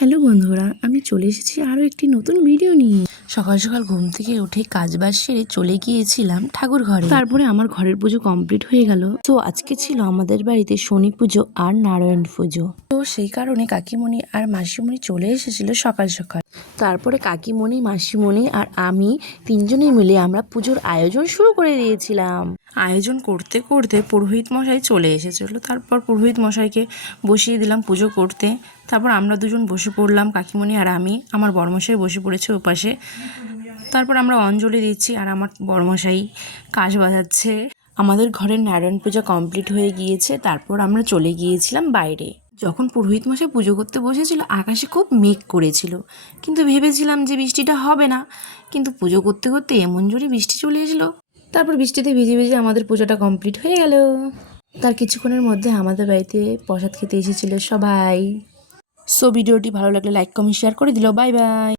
Hello বন্ধুরা, আমি চলে এসেছি আরও একটি নতুন ভিডিও নিয়ে। সকাল সকাল ঘুম থেকে উঠে কাজবাজ সেরে চলে গিয়েছিলাম ঠাকুর ঘরে। তারপরে আমার ঘরের পুজো কমপ্লিট হয়ে গেল। তো আজকে ছিল আমাদের বাড়িতে শনি পুজো আর নারায়ণ পুজো। তো সেই কারণে কাকিমণি আর মাসিমণি চলে এসেছিল সকাল সকাল। তারপরে কাকিমণি, মাসিমণি আর আমি তিনজনে মিলে আমরা পুজোর আয়োজন শুরু করে দিয়েছিলাম। আয়োজন করতে করতে পুরোহিত মশাই চলে এসেছিল। তারপর পুরোহিত মশাইকে বসিয়ে দিলাম পুজো করতে। তারপর আমরা দুজন বসে পড়লাম, কাকিমণি আর আমি। আমার বড়মশাই বসে পড়েছে ওপাশে। তারপর আমরা অঞ্জলি দিচ্ছি আর আমার বড়মশাই কাশ বাজাচ্ছে। আমাদের ঘরের নারায়ণ পূজা কমপ্লিট হয়ে গিয়েছে। তারপর আমরা চলে গিয়েছিলাম বাইরে। যখন পুরোহিত মশাই পুজো করতে বসেছিল আকাশে খুব মেঘ করেছিল, কিন্তু ভেবেছিলাম যে বৃষ্টিটা হবে না, কিন্তু পুজো করতে করতে এমন জোরে বৃষ্টি চলে এসলো। তারপর বৃষ্টিতে ভিজে ভিজে আমাদের পুজোটা কমপ্লিট হয়ে গেল। তার কিছুক্ষণের মধ্যে আমাদের বাড়িতে প্রসাদ খেতে এসেছিল সবাই। সো ভিডিওটি ভালো লাগলে লাইক কমেন্ট শেয়ার করে দিল। Bye bye.